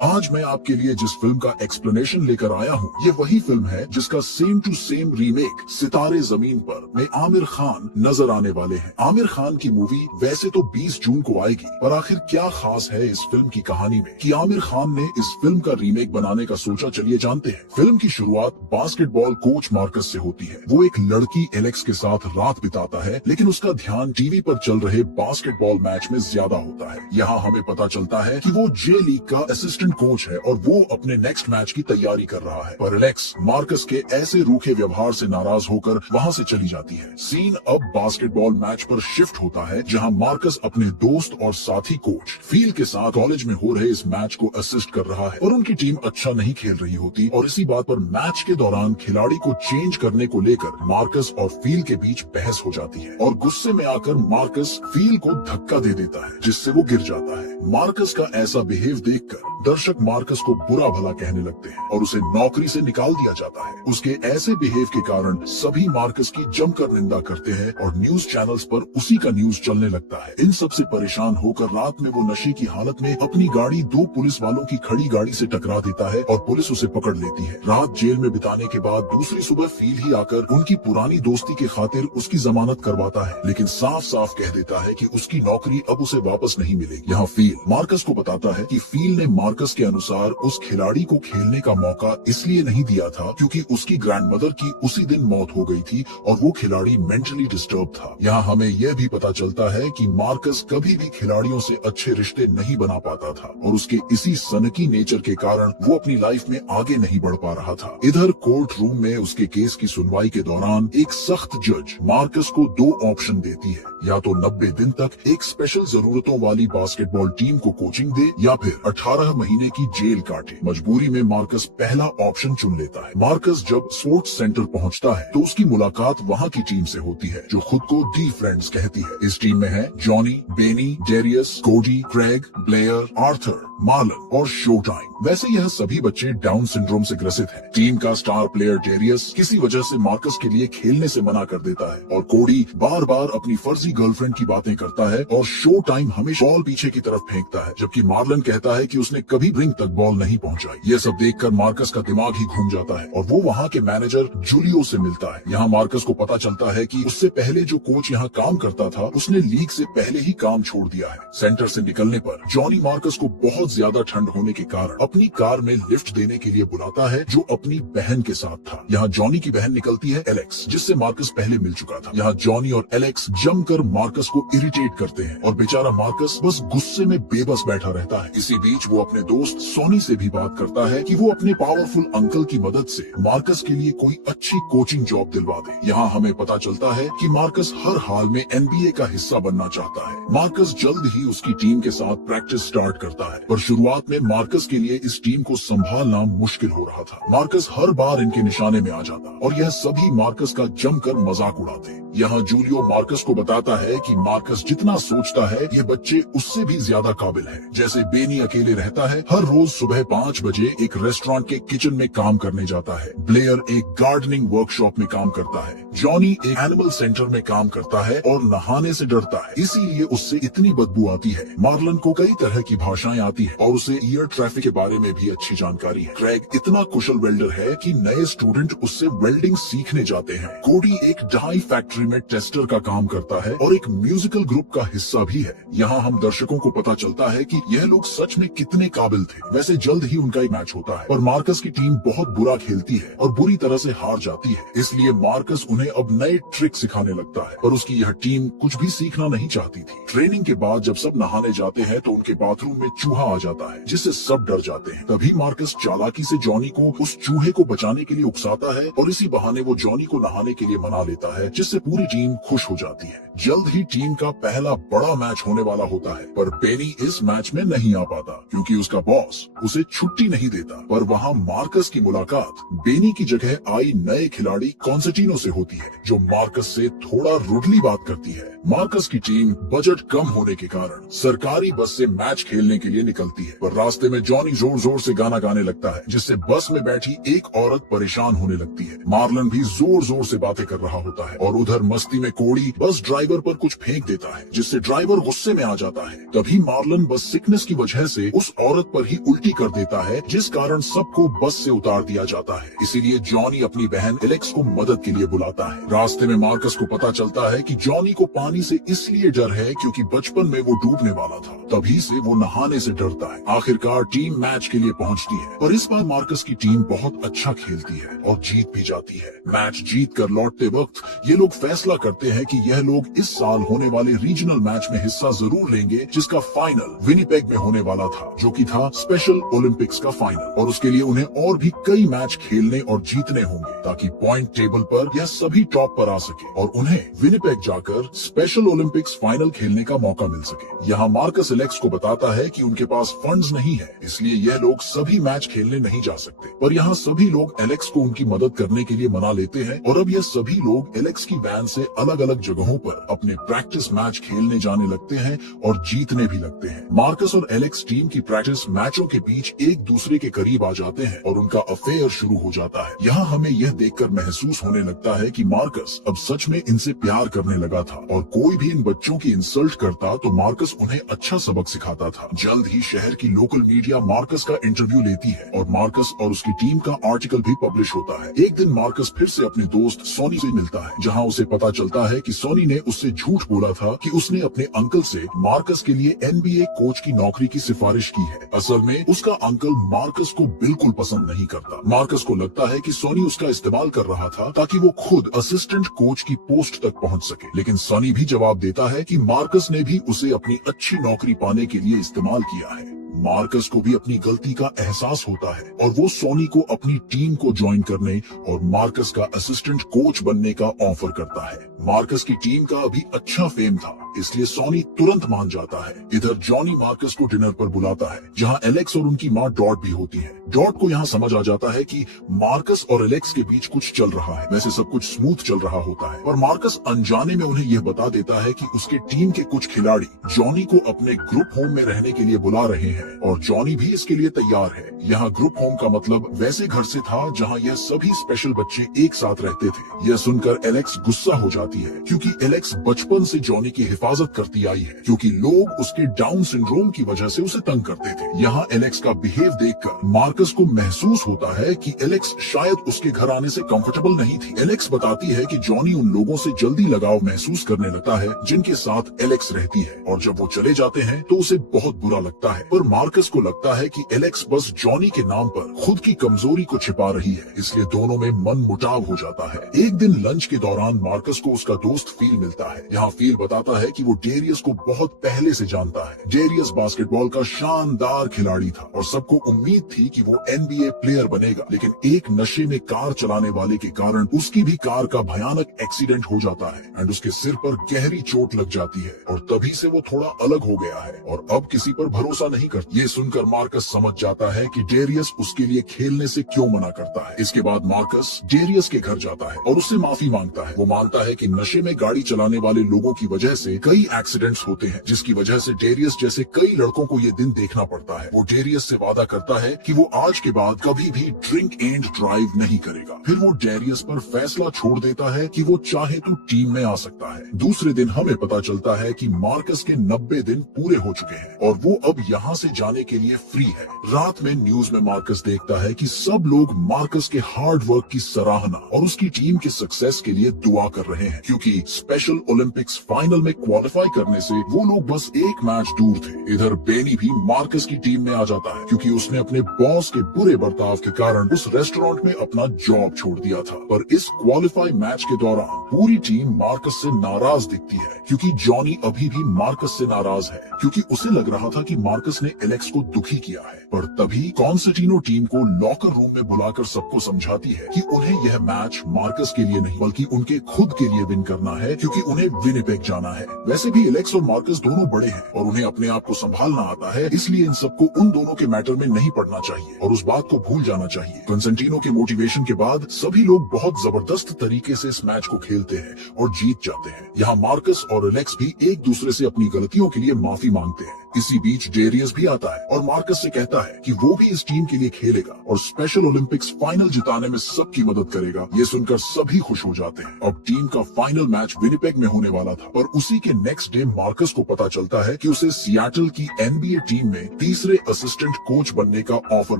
आज मैं आपके लिए जिस फिल्म का एक्सप्लेनेशन लेकर आया हूँ, ये वही फिल्म है जिसका सेम टू सेम रीमेक सितारे जमीन पर में आमिर खान नजर आने वाले हैं। आमिर खान की मूवी वैसे तो 20 जून को आएगी, पर आखिर क्या खास है इस फिल्म की कहानी में कि आमिर खान ने इस फिल्म का रीमेक बनाने का सोचा, चलिए जानते हैं। फिल्म की शुरुआत बास्केटबॉल कोच मार्कस से होती है। वो एक लड़की एलेक्स के साथ रात बिताता है, लेकिन उसका ध्यान टीवी पर चल रहे बास्केटबॉल मैच में ज्यादा होता है। यहाँ हमें पता चलता है कि वो जे लीग का असिस्टेंट कोच है और वो अपने नेक्स्ट मैच की तैयारी कर रहा है, पर एलेक्स मार्कस के ऐसे रूखे व्यवहार से नाराज होकर वहाँ से चली जाती है। सीन अब बास्केटबॉल मैच पर शिफ्ट होता है, जहाँ मार्कस अपने दोस्त और साथी कोच फील के साथ कॉलेज में हो रहे इस मैच को असिस्ट कर रहा है और उनकी टीम अच्छा नहीं खेल रही होती, और इसी बात पर मैच के दौरान खिलाड़ी को चेंज करने को लेकर मार्कस और फील के बीच बहस हो जाती है और गुस्से में आकर मार्कस फील को धक्का दे देता है, जिससे वो गिर जाता है। मार्कस का ऐसा बिहेव देखकर दर्शक मार्कस को बुरा भला कहने लगते हैं और उसे नौकरी से निकाल दिया जाता है। उसके ऐसे बिहेव के कारण सभी मार्कस की जमकर निंदा करते हैं और न्यूज चैनल्स पर उसी का न्यूज चलने लगता है। इन सब से परेशान होकर रात में वो नशे की हालत में अपनी गाड़ी दो पुलिस वालों की खड़ी गाड़ी से टकरा देता है और पुलिस उसे पकड़ लेती है। रात जेल में बिताने के बाद दूसरी सुबह फील ही आकर उनकी पुरानी दोस्ती के खातिर उसकी जमानत करवाता है, लेकिन साफ साफ कह देता है कि उसकी नौकरी अब उसे वापस नहीं मिलेगी। यहाँ फील मार्कस को बताता है कि फील ने मार्कस के अनुसार उस खिलाड़ी को खेलने का मौका इसलिए नहीं दिया था क्योंकि उसकी ग्रैंडमदर की उसी दिन मौत हो गई थी और वो खिलाड़ी मेंटली डिस्टर्ब था। यहाँ हमें यह भी पता चलता है कि मार्कस कभी भी खिलाड़ियों से अच्छे रिश्ते नहीं बना पाता था और उसके इसी सनकी नेचर के कारण वो अपनी लाइफ में आगे नहीं बढ़ पा रहा था। इधर कोर्ट रूम में उसके केस की सुनवाई के दौरान एक सख्त जज मार्कस को दो ऑप्शन देती है, या तो 90 दिन तक एक स्पेशल जरूरतों वाली बास्केटबॉल टीम को कोचिंग दे या फिर 18 महीने की जेल काटे। मजबूरी में मार्कस पहला ऑप्शन चुन लेता है। मार्कस जब स्पोर्ट्स सेंटर पहुंचता है तो उसकी मुलाकात वहां की टीम से होती है, जो खुद को दी फ्रेंड्स कहती है। इस टीम में है जॉनी, बेनी, डेरियस, कोडी, क्रेग, ब्लेयर, आर्थर, मार्लन और शो टाइम। वैसे यह सभी बच्चे डाउन सिंड्रोम से ग्रसित हैं। टीम का स्टार प्लेयर डेरियस किसी वजह से मार्कस के लिए खेलने से मना कर देता है और कोडी बार बार अपनी फर्जी गर्लफ्रेंड की बातें करता है और शो टाइम हमेशा बॉल पीछे की तरफ फेंकता है, जबकि मार्लन कहता है कि उसने कभी रिंग तक बॉल नहीं पहुंचाई। ये सब देखकर मार्कस का दिमाग ही घूम जाता है और वो वहाँ के मैनेजर जूलियो से मिलता है। यहाँ मार्कस को पता चलता है कि उससे पहले जो कोच यहाँ काम करता था उसने लीग से पहले ही काम छोड़ दिया है। सेंटर से निकलने पर जॉनी मार्कस को बहुत ज्यादा ठंड होने के कारण अपनी कार में लिफ्ट देने के लिए बुलाता है, जो अपनी बहन के साथ था। यहाँ जॉनी की बहन निकलती है एलेक्स, जिससे मार्कस पहले मिल चुका था। यहाँ जॉनी और एलेक्स जमकर मार्कस को इरिटेट करते हैं और बेचारा मार्कस बस गुस्से में बेबस बैठा रहता है। इसी बीच वो अपने दोस्त सोनी से भी बात करता है कि वो अपने पावरफुल अंकल की मदद से मार्कस के लिए कोई अच्छी कोचिंग जॉब दिलवा दे। यहाँ हमें पता चलता है कि मार्कस हर हाल में NBA का हिस्सा बनना चाहता है। मार्कस जल्द ही उसकी टीम के साथ प्रैक्टिस स्टार्ट करता है, पर शुरुआत में मार्कस के लिए इस टीम को संभालना मुश्किल हो रहा था। मार्कस हर बार इनके निशाने में आ जाता और यह सभी मार्कस का जमकर मजाक उड़ाते। यहाँ जूलियो मार्कस को बताता है कि मार्कस जितना सोचता है ये बच्चे उससे भी ज्यादा काबिल है। जैसे बेनी अकेले रहता है, हर रोज सुबह 5 बजे एक रेस्टोरेंट के किचन में काम करने जाता है। ब्लेयर एक गार्डनिंग वर्कशॉप में काम करता है। जॉनी एक एनिमल सेंटर में काम करता है और नहाने से डरता है, इसीलिए उससे इतनी बदबू आती है। मार्लन को कई तरह की भाषाएं आती है और उसे ईयर ट्रैफिक के बारे में भी अच्छी जानकारी है। क्रेग इतना कुशल वेल्डर है कि नए स्टूडेंट उससे वेल्डिंग सीखने जाते हैं। कोडी एक डाई फैक्ट्री में टेस्टर का काम करता है और एक म्यूजिकल ग्रुप का हिस्सा भी है। यहाँ हम दर्शकों को पता चलता है कि यह लोग सच में कितने काबिल थे। वैसे जल्द ही उनका एक मैच होता है और मार्कस की टीम बहुत बुरा खेलती है और बुरी तरह से हार जाती है, इसलिए मार्कस उन्हें अब नए ट्रिक सिखाने लगता है, पर उसकी यह टीम कुछ भी सीखना नहीं चाहती थी। ट्रेनिंग के बाद जब सब नहाने जाते हैं तो उनके बाथरूम में चूहा आ जाता है, जिससे सब डर जाते हैं। तभी मार्कस चालाकी से जॉनी को उस चूहे को बचाने के लिए उकसाता है और इसी बहाने वो जॉनी को नहाने के लिए मना लेता है, जिससे पूरी टीम खुश हो जाती है। जल्द ही टीम का पहला बड़ा मैच होने वाला होता है, पर बेनी इस मैच में नहीं आ पाता क्योंकि उसका बॉस उसे छुट्टी नहीं देता। पर वहाँ मार्कस की मुलाकात बेनी की जगह आई नए खिलाड़ी कॉन्स्टेंटिनो से होती है, जो मार्कस से थोड़ा रुडली बात करती है। मार्कस की टीम बजट कम होने के कारण सरकारी बस से मैच खेलने के लिए निकल निकलती है, पर रास्ते में जॉनी जोर जोर से गाना गाने लगता है, जिससे बस में बैठी एक औरत परेशान होने लगती है। मार्लन भी जोर जोर से बातें कर रहा होता है और उधर मस्ती में कोड़ी बस ड्राइवर पर कुछ फेंक देता है, जिससे ड्राइवर गुस्से में आ जाता है। तभी मार्लन बस सिकनेस की वजह से उस औरत पर ही उल्टी कर देता है, जिस कारण सबको बस से उतार दिया जाता है। इसीलिए जॉनी अपनी बहन एलेक्स को मदद के लिए बुलाता है। रास्ते में मार्कस को पता चलता है कि जॉनी को पानी से इसलिए डर है क्योंकि बचपन में वो डूबने वाला था, तभी से वो नहाने से डरता है। आखिरकार टीम मैच के लिए पहुंचती है, पर इस बार मार्कस की टीम बहुत अच्छा खेलती है और जीत भी जाती है। मैच जीत कर लौटते वक्त ये लोग फैसला करते हैं कि यह लोग इस साल होने वाले रीजनल मैच में हिस्सा जरूर लेंगे, जिसका फाइनल विनिपेग में होने वाला था, जो कि था स्पेशल ओलंपिक्स का फाइनल। और उसके लिए उन्हें और भी कई मैच खेलने और जीतने होंगे, ताकि पॉइंट टेबल पर यह सभी टॉप पर आ सके और उन्हें विनिपेग जाकर स्पेशल ओलंपिक्स फाइनल खेलने का मौका मिल सके। यहाँ मार्कस एलेक्स को बताता है कि उनके पास फंड्स नहीं है, इसलिए यह लोग सभी मैच खेलने नहीं जा सकते। पर यहाँ सभी लोग एलेक्स को उनकी मदद करने के लिए मना लेते हैं और अब यह सभी लोग एलेक्स की वैन से अलग अलग जगहों पर अपने प्रैक्टिस मैच खेलने जाने लगते हैं और जीतने भी लगते हैं। मार्कस और एलेक्स टीम की प्रैक्टिस मैचों के बीच एक दूसरे के करीब आ जाते हैं और उनका अफेयर शुरू हो जाता है। यहाँ हमें यह देखकर महसूस होने लगता है कि मार्कस अब सच में इनसे प्यार करने लगा था और कोई भी इन बच्चों की इंसल्ट करता तो मार्कस उन्हें अच्छा सबक सिखाता था। जल्द ही शहर की लोकल मीडिया मार्कस का इंटरव्यू लेती है और मार्कस और उसकी टीम का आर्टिकल भी पब्लिश होता है। एक दिन मार्कस फिर से अपने दोस्त सोनी से मिलता है, जहाँ उसे पता चलता है कि सोनी ने उससे झूठ बोला था कि उसने अपने अंकल से मार्कस के लिए NBA कोच की नौकरी की सिफारिश की है। असल में उसका अंकल मार्कस को बिल्कुल पसंद नहीं करता। मार्कस को लगता है कि सोनी उसका इस्तेमाल कर रहा था ताकि वो खुद असिस्टेंट कोच की पोस्ट तक पहुंच सके, लेकिन सोनी भी जवाब देता है कि मार्कस ने भी उसे अपनी अच्छी नौकरी पाने के लिए इस्तेमाल किया है। मार्कस को भी अपनी गलती का एहसास होता है और वो सोनी को अपनी टीम को ज्वाइन करने और मार्कस का असिस्टेंट कोच बनने का ऑफर करता है। मार्कस की टीम का अभी अच्छा फेम था, इसलिए सोनी तुरंत मान जाता है। इधर जॉनी मार्कस को डिनर पर बुलाता है, जहां एलेक्स और उनकी माँ डॉट भी होती है। डॉट को यहाँ समझ आ जाता है कि मार्कस और एलेक्स के बीच कुछ चल रहा है। वैसे सब कुछ स्मूथ चल रहा होता है, पर मार्कस अनजाने में उन्हें यह बता देता है कि उसके टीम के कुछ खिलाड़ी जॉनी को अपने ग्रुप होम में रहने के लिए बुला रहे हैं और जॉनी भी इसके लिए तैयार है। यहाँ ग्रुप होम का मतलब वैसे घर से था जहाँ यह सभी स्पेशल बच्चे एक साथ रहते थे। यह सुनकर एलेक्स गुस्सा हो जाती है, क्योंकि एलेक्स बचपन से जॉनी की हिफाजत करती आई है, क्योंकि लोग उसके डाउन सिंड्रोम की वजह से उसे तंग करते थे। यहाँ एलेक्स का बिहेव देखकर मार्कस को महसूस होता है कि एलेक्स शायद उसके घर आने से कंफर्टेबल नहीं थी। एलेक्स बताती है कि जॉनी उन लोगों से जल्दी लगाव महसूस करने लगता है जिनके साथ एलेक्स रहती है, और जब वो चले जाते हैं तो उसे बहुत बुरा लगता है। पर मार्कस को लगता है कि एलेक्स बस जॉनी के नाम पर खुद की कमजोरी को छिपा रही है, इसलिए दोनों में मन मुटाव हो जाता है। एक दिन लंच के दौरान मार्कस को उसका दोस्त फील मिलता है। यहाँ फील बताता है कि वो डेरियस को बहुत पहले से जानता है। डेरियस बास्केटबॉल का शानदार खिलाड़ी था और सबको उम्मीद थी कि वो NBA प्लेयर बनेगा, लेकिन एक नशे में कार चलाने वाले के कारण उसकी भी कार का भयानक एक्सीडेंट हो जाता है एंड उसके सिर पर गहरी चोट लग जाती है और तभी से वो थोड़ा अलग हो गया है और अब किसी पर भरोसा नहीं करता। ये सुनकर मार्कस समझ जाता है कि डेरियस उसके लिए खेलने से क्यों मना करता है। इसके बाद मार्कस डेरियस के घर जाता है और उससे माफी मांगता है। वो मानता है कि नशे में गाड़ी चलाने वाले लोगों की वजह से कई एक्सीडेंट्स होते हैं, जिसकी वजह से डेरियस जैसे कई लड़कों को ये दिन देखना पड़ता है। वो डेरियस से वादा करता है कि वो आज के बाद कभी भी ड्रिंक एंड ड्राइव नहीं करेगा। फिर वो डेरियस पर फैसला छोड़ देता है कि वो चाहे तो टीम में आ सकता है। दूसरे दिन हमें पता चलता है कि मार्कस के 90 दिन पूरे हो चुके हैं और वो अब यहाँ से जाने के लिए फ्री है। रात में न्यूज में मार्कस देखता है कि सब लोग मार्कस के हार्ड वर्क की सराहना और उसकी टीम के सक्सेस के लिए दुआ कर रहे हैं, क्योंकि स्पेशल ओलंपिक्स फाइनल में क्वालिफाई करने से वो लोग बस एक मैच दूर थे। इधर बेनी भी मार्कस की टीम में आ जाता है, क्योंकि उसने अपने बॉस के बुरे बर्ताव के कारण उस रेस्टोरेंट में अपना जॉब छोड़ दिया था। पर इस क्वालिफाई मैच के दौरान पूरी टीम मार्कस से नाराज दिखती है, क्योंकि जॉनी अभी भी मार्कस से नाराज है, क्योंकि उसे लग रहा था कि मार्कस ने एलेक्स को दुखी किया है। पर तभी कॉन्स्टेंटिनो टीम को लॉकर रूम में बुलाकर सबको समझाती है कि उन्हें यह मैच मार्कस के लिए नहीं बल्कि उनके खुद के लिए विन करना है, क्योंकि उन्हें विनिपेग जाना है। वैसे भी एलेक्स और मार्कस दोनों बड़े हैं और उन्हें अपने आप को संभालना आता है, इसलिए इन सबको उन दोनों के मैटर में नहीं पड़ना चाहिए और उस बात को भूल जाना चाहिए। कॉन्स्टेंटिनो के मोटिवेशन के बाद सभी लोग बहुत जबरदस्त तरीके से इस मैच को खेलते हैं और जीत जाते हैं। यहाँ मार्कस और एलेक्स भी एक दूसरे से अपनी गलतियों के लिए माफी मांगते हैं। इसी बीच डेरियस भी आता है और मार्कस से कहता है कि वो भी इस टीम के लिए खेलेगा और स्पेशल ओलंपिक्स फाइनल जिताने में सबकी मदद करेगा। ये सुनकर सभी खुश हो जाते हैं। अब टीम का फाइनल मैच विनिपेग में होने वाला था, पर उसी के नेक्स्ट डे मार्कस को पता चलता है कि उसे सियाटल की NBA टीम में तीसरे असिस्टेंट कोच बनने का ऑफर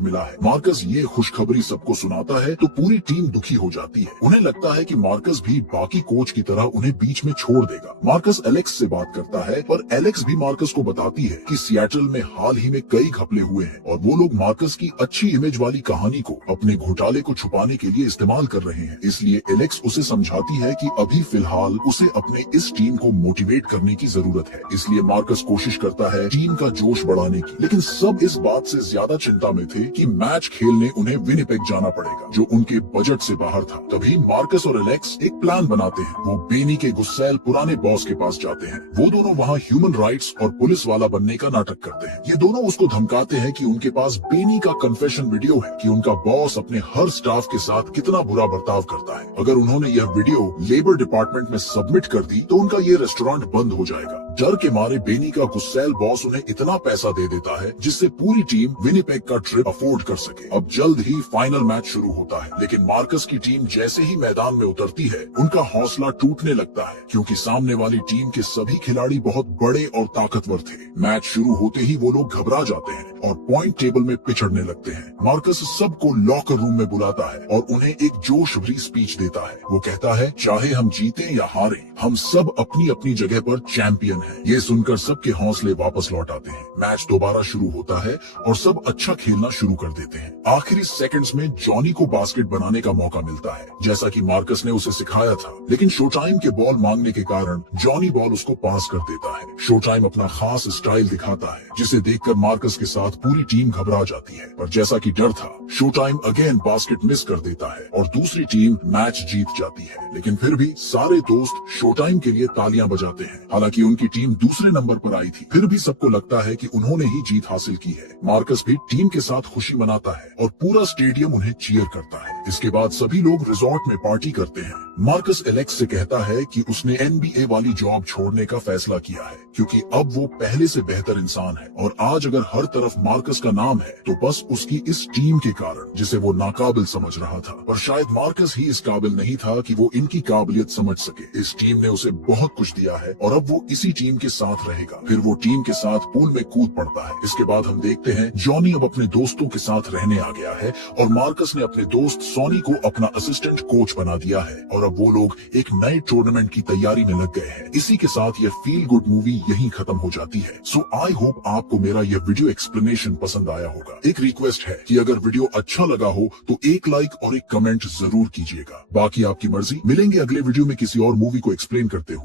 मिला है। मार्कस ये खुशखबरी सबको सुनाता है तो पूरी टीम दुखी हो जाती है। उन्हें लगता है कि मार्कस भी बाकी कोच की तरह उन्हें बीच में छोड़ देगा। मार्कस एलेक्स से बात करता है, पर एलेक्स भी मार्कस को बताती है कि सियाटल में हाल ही में कई घपले हुए हैं और वो लोग मार्कस की अच्छी इमेज वाली कहानी को अपने घोटाले को छुपाने के लिए इस्तेमाल कर रहे हैं। इसलिए एलेक्स उसे समझाती है कि अभी फिलहाल उसे अपने इस टीम को मोटिवेट करने की जरूरत है। इसलिए मार्कस कोशिश करता है टीम का जोश बढ़ाने की, लेकिन सब इस बात से ज्यादा चिंता में थे कि मैच खेलने उन्हें विनिपेग जाना पड़ेगा, जो उनके बजट से बाहर था। तभी मार्कस और एलेक्स एक प्लान बनाते हैं। वो बेनी के गुस्सैल पुराने बॉस के पास जाते हैं। वो दोनों वहाँ ह्यूमन राइट्स और पुलिस वाला बनने का नाटक करते हैं। ये दोनों उसको धमकाते हैं कि उनके पास बेनी का कन्फेशन वीडियो है कि उनका बॉस अपने हर स्टाफ के साथ कितना बुरा बर्ताव करता है। अगर उन्होंने यह वीडियो लेबर डिपार्टमेंट में सबमिट कर दी तो उनका ये रेस्टोरेंट बंद हो जाएगा। डर के मारे बेनी का गुस्सैल बॉस उन्हें इतना पैसा दे देता है जिससे पूरी टीम विनिपेग का ट्रिप अफोर्ड कर सके। अब जल्द ही फाइनल मैच शुरू होता है, लेकिन मार्कस की टीम जैसे ही मैदान में उतरती है उनका हौसला टूटने लगता है, क्योंकि सामने वाली टीम के सभी खिलाड़ी बहुत बड़े और ताकतवर थे। मैच शुरू होते ही वो लोग घबरा जाते हैं और पॉइंट टेबल में पिछड़ने लगते हैं। मार्कस सबको लॉकर रूम में बुलाता है और उन्हें एक जोश भरी स्पीच देता है। वो कहता है, चाहे हम जीते या हारे, हम सब अपनी अपनी जगह पर चैंपियन हैं। ये सुनकर सबके हौसले वापस लौट आते हैं। मैच दोबारा शुरू होता है और सब अच्छा खेलना शुरू कर देते हैं। आखिरी सेकंड्स में जॉनी को बास्केट बनाने का मौका मिलता है, जैसा कि मार्कस ने उसे सिखाया था, लेकिन शो टाइम के बॉल मांगने के कारण जॉनी बॉल उसको पास कर देता है। शो टाइम अपना खास स्टाइल दिखाता है, जिसे देखकर मार्कस के साथ पूरी टीम घबरा जाती है। पर जैसा कि डर था, show time again basket miss कर देता है और दूसरी टीम मैच जीत जाती है। लेकिन फिर भी सारे दोस्त शो टाइम के लिए तालियां बजाते हैं। हालांकि उनकी टीम दूसरे नंबर पर आई थी, फिर भी सबको लगता है कि उन्होंने ही जीत हासिल की है। मार्कस भी टीम के साथ खुशी मनाता है और पूरा स्टेडियम उन्हें चीयर करता है। इसके बाद सभी लोग रिजॉर्ट में पार्टी करते हैं। मार्कस एलेक्स से कहता है कि उसने NBA वाली जॉब छोड़ने का फैसला किया है, क्योंकि अब वो पहले से बेहतर इंसान है और आज अगर हर तरफ मार्कस का नाम है तो बस उसकी इस टीम के कारण, जिसे वो नाकाबिल समझ रहा था। पर शायद मार्कस ही इस काबिल नहीं था कि वो इनकी काबिलियत समझ सके। इस टीम ने उसे बहुत कुछ दिया है और अब वो इसी टीम के साथ रहेगा। फिर वो टीम के साथ पूल में कूद पड़ता है। इसके बाद हम देखते हैं जॉनी अब अपने दोस्तों के साथ रहने आ गया है और मार्कस ने अपने दोस्त सोनी को अपना असिस्टेंट कोच बना दिया है और अब वो लोग एक नए टूर्नामेंट की तैयारी में लग गए हैं। इसी के साथ ये फील गुड मूवी यहीं खत्म हो जाती है। सो आई होप आपको मेरा यह वीडियो एक्सप्लेनेशन पसंद आया होगा। एक रिक्वेस्ट है कि अगर वीडियो अच्छा लगा हो तो एक लाइक और एक कमेंट जरूर कीजिएगा। बाकी आपकी मर्जी। मिलेंगे अगले वीडियो में किसी और मूवी को एक्सप्लेन करते हुए।